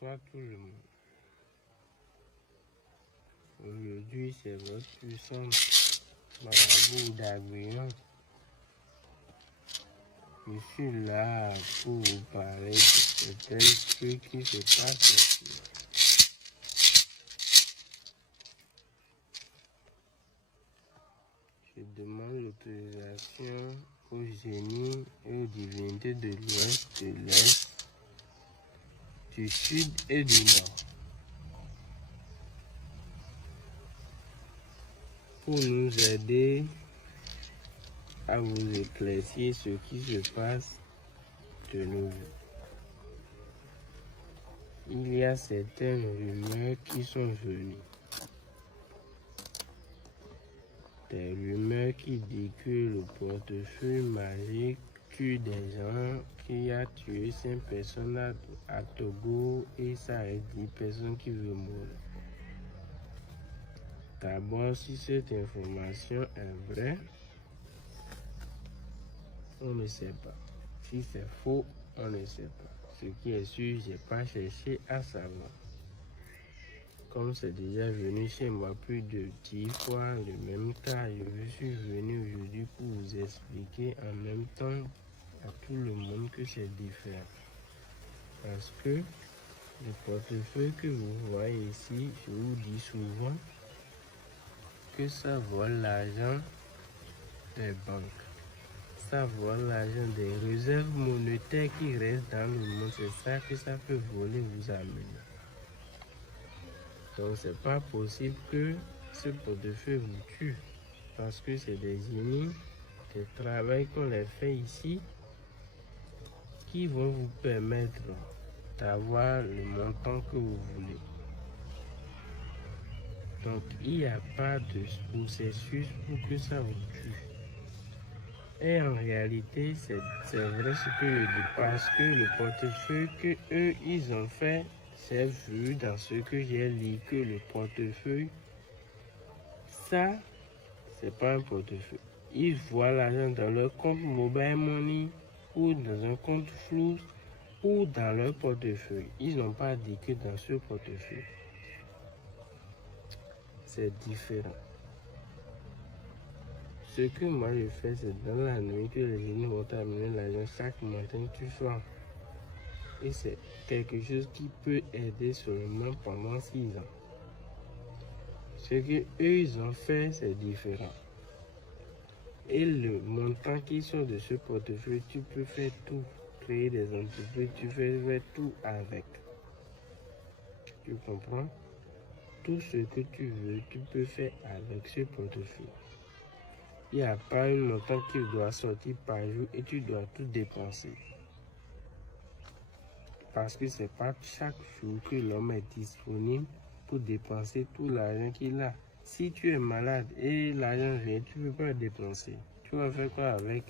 Bonsoir tout le monde. Aujourd'hui, c'est votre puissance marabout d'Aguillon. Je suis là pour vous parler de certains trucs qui se passent ici. Je demande l'autorisation aux génies et aux divinités de l'Ouest, de l'Est, du Sud et du Nord pour nous aider à vous éclaircir ce qui se passe de nouveau. Il y a certaines rumeurs qui sont venues. Des rumeurs qui disent que le portefeuille magique tue des gens, qui a tué 5 personnes à Togo et ça est 10 personnes qui veulent mourir. D'abord, si cette information est vraie, on ne sait pas. Si c'est faux, on ne sait pas. Ce qui est sûr, je n'ai pas cherché à savoir. Comme c'est déjà venu chez moi plus de 10 fois le même cas, je suis venu aujourd'hui pour vous expliquer en même temps à tout le monde que c'est différent. Parce que le portefeuille que vous voyez ici, je vous dis souvent que ça vole l'argent des banques. Ça vole l'argent des réserves monétaires qui restent dans le monde. C'est ça que ça peut voler, vous amener. Donc c'est pas possible que ce portefeuille vous tue. Parce que c'est des génies, des travail qu'on les fait ici, qui vont vous permettre d'avoir le montant que vous voulez. Donc il n'y a pas de processus pour que ça vous tue. Et en réalité, c'est vrai ce que je dis, parce que le portefeuille que eux ils ont fait, c'est vu dans ce que j'ai lu que le portefeuille, ça, c'est pas un portefeuille. Ils voient l'argent dans leur compte mobile money ou dans un compte flou ou dans leur portefeuille. Ils n'ont pas dit que dans ce portefeuille. C'est différent. Ce que moi je fais, c'est dans la nuit que les génies vont t'amener l'argent chaque matin, tu sois. Et c'est quelque chose qui peut aider seulement pendant 6 ans. Ce que eux ils ont fait, c'est différent. Et le montant qui sort de ce portefeuille, tu peux faire tout. Créer des entreprises, tu peux faire tout avec. Tu comprends? Tout ce que tu veux, tu peux faire avec ce portefeuille. Il n'y a pas un montant qui doit sortir par jour et tu dois tout dépenser. Parce que ce n'est pas chaque jour que l'homme est disponible pour dépenser tout l'argent qu'il a. Si tu es malade et l'argent vient, tu ne peux pas dépenser. Tu vas faire quoi avec?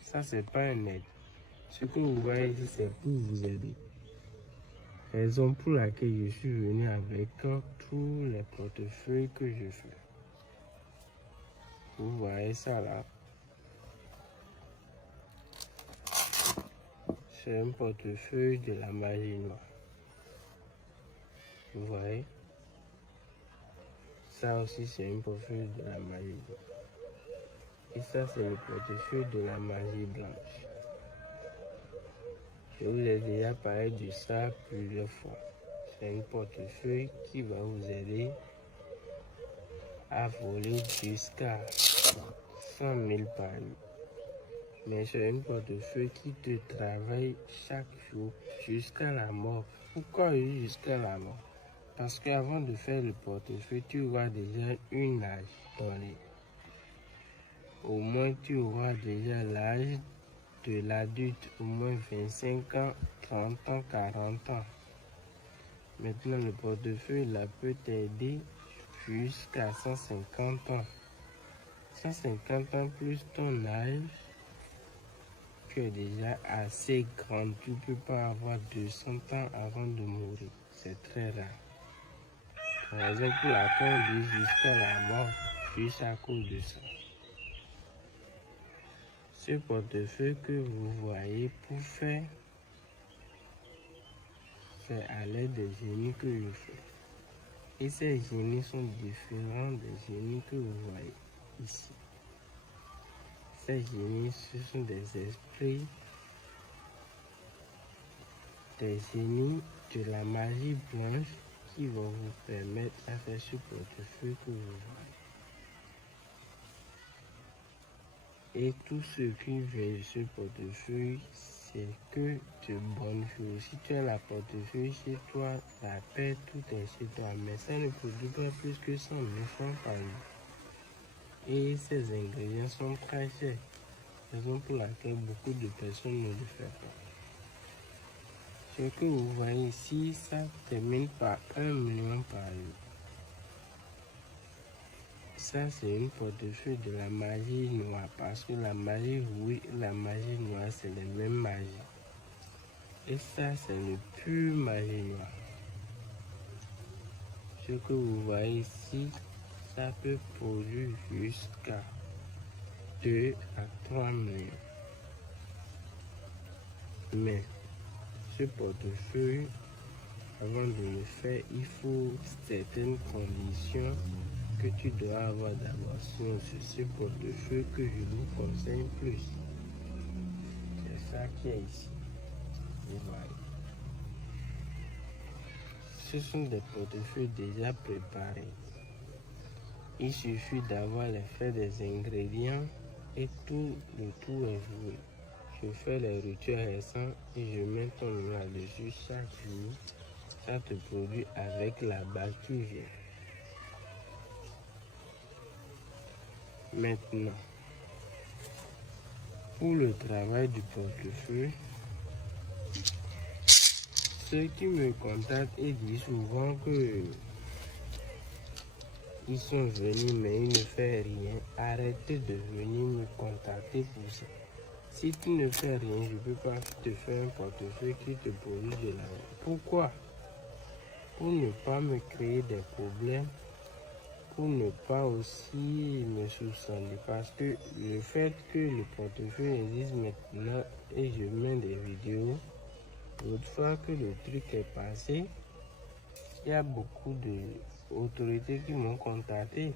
Ça, c'est pas un aide. Ce que vous voyez ici, c'est pour vous aider. Raison pour laquelle je suis venu avec tous les portefeuilles que je fais. Vous voyez ça là? C'est un portefeuille de la magie noire. Vous voyez? Ça aussi, c'est un portefeuille de la magie noire. Et ça, c'est le portefeuille de la magie blanche. Je vous ai déjà parlé de ça plusieurs fois. C'est un portefeuille qui va vous aider à voler jusqu'à 100 000 par nuit. Mais c'est un portefeuille qui te travaille chaque jour jusqu'à la mort. Pourquoi jusqu'à la mort? Parce qu'avant de faire le portefeuille, tu auras déjà une âge donné. Au moins, tu auras déjà l'âge de l'adulte, au moins 25 ans, 30 ans, 40 ans. Maintenant, le portefeuille là peut t'aider jusqu'à 150 ans. 150 ans plus ton âge, tu es déjà assez grand. Tu ne peux pas avoir 200 ans avant de mourir. C'est très rare. La raison pour laquelle on dit jusqu'à la mort, juste à cause de ça. Ce portefeuille que vous voyez pour faire fais à l'aide des génies que je fais. Et ces génies sont différents des génies que vous voyez ici. Ces génies, ce sont des esprits, des génies de la magie blanche qui vont vous permettre à faire ce portefeuille que vous voyez. Et tout ce qui vient de ce portefeuille, c'est que de bonnes choses. Si tu as la portefeuille chez toi, la paix, tout est chez toi. Mais ça ne produit pas plus que 100 000 francs par jour. Et ces ingrédients sont très chers. Raison pour laquelle beaucoup de personnes ne le font pas. Ce que vous voyez ici, ça termine par 1 million par jour. Ça, c'est une portefeuille de la magie noire. Parce que la magie rouge et la magie noire, c'est les mêmes magies. Et ça, c'est le pur magie noire. Ce que vous voyez ici, ça peut produire jusqu'à 2 à 3 millions. Mais ce portefeuille, avant de le faire, il faut certaines conditions que tu dois avoir d'abord. Sinon, c'est ce portefeuille que je vous conseille plus. C'est ça qui est ici. Et voilà. Ce sont des portefeuilles déjà préparés. Il suffit d'avoir les faits des ingrédients et tout, le tout est joué. Je fais les rituels récents et je mets ton nom là-dessus chaque jour. Ça te produit avec la base qui vient. Maintenant, pour le travail du portefeuille, ceux qui me contactent et disent souvent que ils sont venus mais ils ne font rien, arrêtez de venir me contacter pour ça. Si tu ne fais rien, je ne peux pas te faire un portefeuille qui te produit de l'argent. Pourquoi? Pour ne pas me créer des problèmes, pour ne pas aussi me soupçonner. Parce que le fait que le portefeuille existe maintenant et je mets des vidéos, l'autre fois que le truc est passé, il y a beaucoup d'autorités qui m'ont contacté,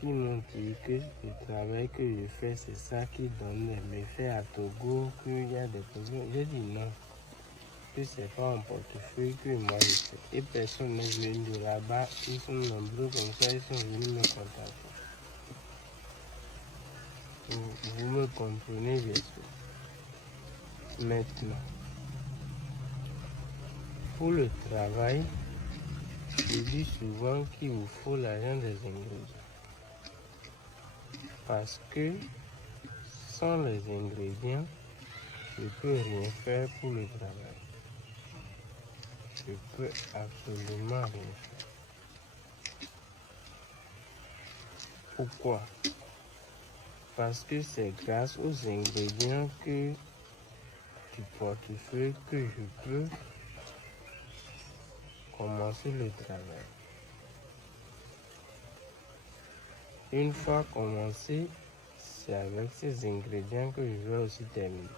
qui m'ont dit que le travail que je fais, c'est ça qui donne des méfaits à Togo, qu'il y a des problèmes. J'ai dit non, que c'est pas un portefeuille que moi je fais. Et personne n'est venu de là-bas, ils sont nombreux comme ça, ils sont venus me contacter. Vous me comprenez bien sûr. Maintenant, pour le travail, je dis souvent qu'il vous faut l'argent des ingrédients. Parce que sans les ingrédients, je ne peux rien faire pour le travail. Je peux absolument rien faire. Pourquoi? Parce que c'est grâce aux ingrédients du portefeuille que je peux commencer le travail. Une fois commencé, c'est avec ces ingrédients que je vais aussi terminer.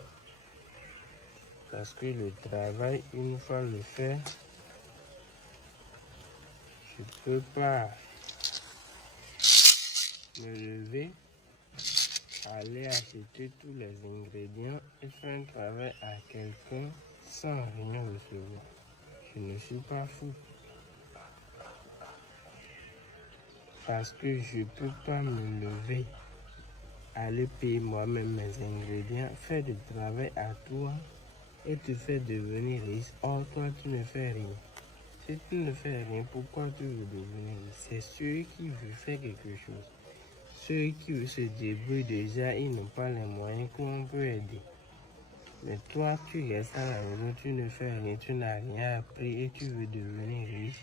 Parce que le travail, une fois le fait, je ne peux pas me lever, aller acheter tous les ingrédients et faire un travail à quelqu'un sans rien recevoir. Je ne suis pas fou. Parce que je ne peux pas me lever, aller payer moi-même mes ingrédients, faire du travail à toi et te faire devenir riche. Or, toi, tu ne fais rien. Si tu ne fais rien, pourquoi tu veux devenir riche? C'est ceux qui veulent faire quelque chose. Ceux qui se débrouillent déjà, ils n'ont pas les moyens qu'on peut aider. Mais toi, tu restes à la maison, tu ne fais rien, tu n'as rien appris et tu veux devenir riche.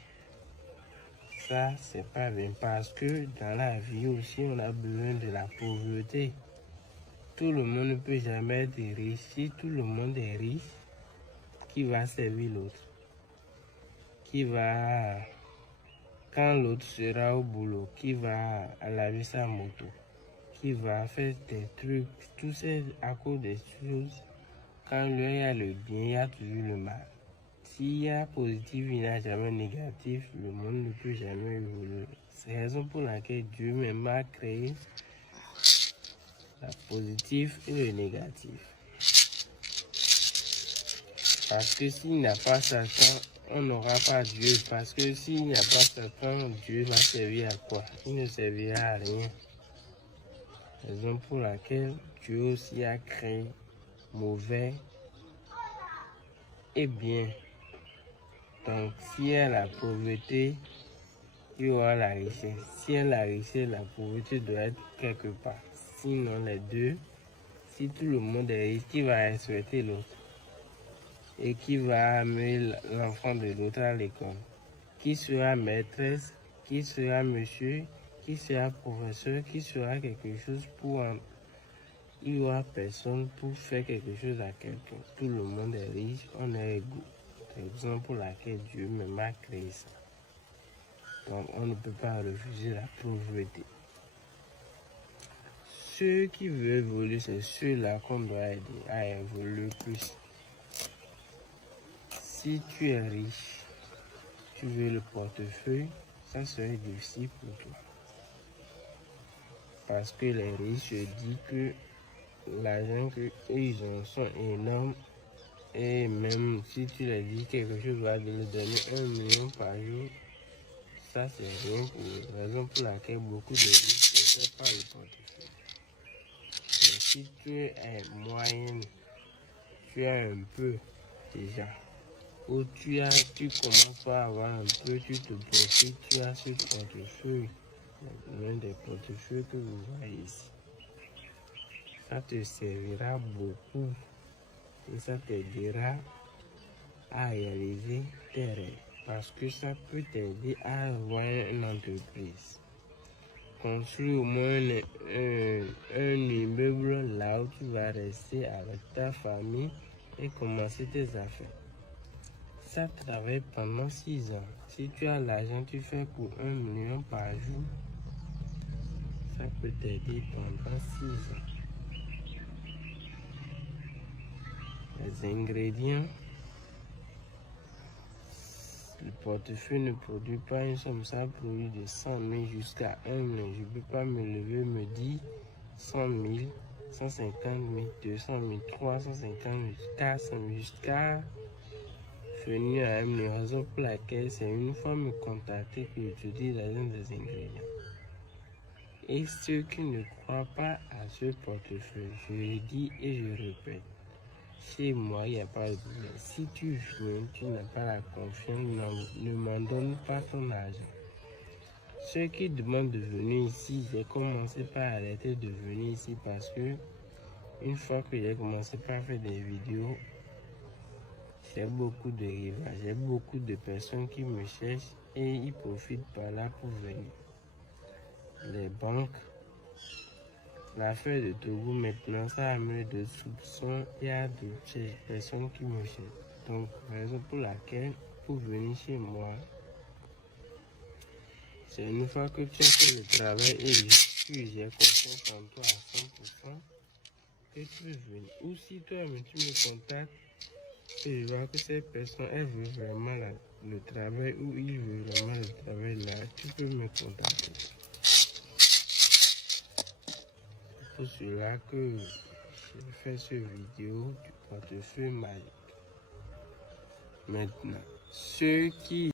Ça, c'est pas bien parce que dans la vie aussi, on a besoin de la pauvreté. Tout le monde ne peut jamais être riche. Si tout le monde est riche, qui va servir l'autre? Qui va, quand l'autre sera au boulot, qui va laver sa moto? Qui va faire des trucs? Tout ça à cause des choses. Quand il y a le bien, il y a toujours le mal. S'il y a positif, il n'y a jamais négatif, le monde ne peut jamais évoluer. C'est la raison pour laquelle Dieu même a créé la positive et le négatif. Parce que s'il n'y a pas Satan, on n'aura pas Dieu. Parce que s'il n'y a pas Satan, Dieu va servir à quoi? Il ne servira à rien. Raison pour laquelle Dieu aussi a créé mauvais et bien. Donc, s'il y a la pauvreté, il y aura la richesse. S'il y a la richesse, la pauvreté doit être quelque part. Sinon, les deux, si tout le monde est riche, qui va respecter l'autre? Et qui va amener l'enfant de l'autre à l'école? Qui sera maîtresse? Qui sera monsieur? Qui sera professeur? Qui sera quelque chose pour... Il n'y aura personne pour faire quelque chose à quelqu'un. Tout le monde est riche, on est égaux. C'est la raison pour laquelle Dieu même a créé ça. Donc on ne peut pas refuser la pauvreté. Ceux qui veulent évoluer, c'est ceux-là qu'on doit aider à évoluer plus. Si tu es riche, tu veux le portefeuille, ça serait difficile pour toi. Parce que les riches se disent que l'argent qu'ils ont sont énormes. Et même si tu leur dis quelque chose, va leur donner 1 million par jour, ça c'est rien pour eux. La raison pour laquelle beaucoup de riches ne font pas le portefeuille. Mais si tu es moyenne, tu as un peu déjà. Ou tu commences par avoir un peu, tu te profites, tu as ce portefeuille, l'un des portefeuilles que vous voyez ici. Ça te servira beaucoup et ça t'aidera à réaliser tes rêves. Parce que ça peut t'aider à avoir une entreprise. Construire au moins un immeuble là où tu vas rester avec ta famille et commencer tes affaires. Ça travaille pendant 6 ans. Si tu as l'argent, tu fais pour 1 million par jour. Ça peut t'aider pendant 6 ans. Les ingrédients. Le portefeuille ne produit pas une somme, ça produit de 100 000 jusqu'à 1 million. Je ne peux pas me lever me dire 100 000, 150 000, 200 000, 350 000, 400 000 jusqu'à venir à 1 million. Raison pour laquelle c'est une fois me contacter que je te dis l'argent des ingrédients. Et ceux qui ne croient pas à ce portefeuille, je le dis et je répète. Chez moi, il n'y a pas de problème. Si tu viens, tu n'as pas la confiance, ne m'en donne pas ton argent. Ceux qui demandent de venir ici, j'ai commencé par arrêter de venir ici parce que une fois que j'ai commencé par faire des vidéos, j'ai beaucoup de rivales, j'ai beaucoup de personnes qui me cherchent et ils profitent par là pour venir. Les banques. L'affaire de Togo maintenant, ça a amené de soupçons. Il y a d'autres personnes qui me cherchent. Donc, raison pour laquelle, pour venir chez moi, c'est une fois que tu as fait le travail et que j'ai confiance en toi à 100%, que tu veux venir. Ou si toi-même tu me contactes et je vois que cette personne, elle veut vraiment le travail ou il veut vraiment le travail là, tu peux me contacter. C'est pour cela que j'ai fait cette vidéo du portefeuille magique. Maintenant, ceux qui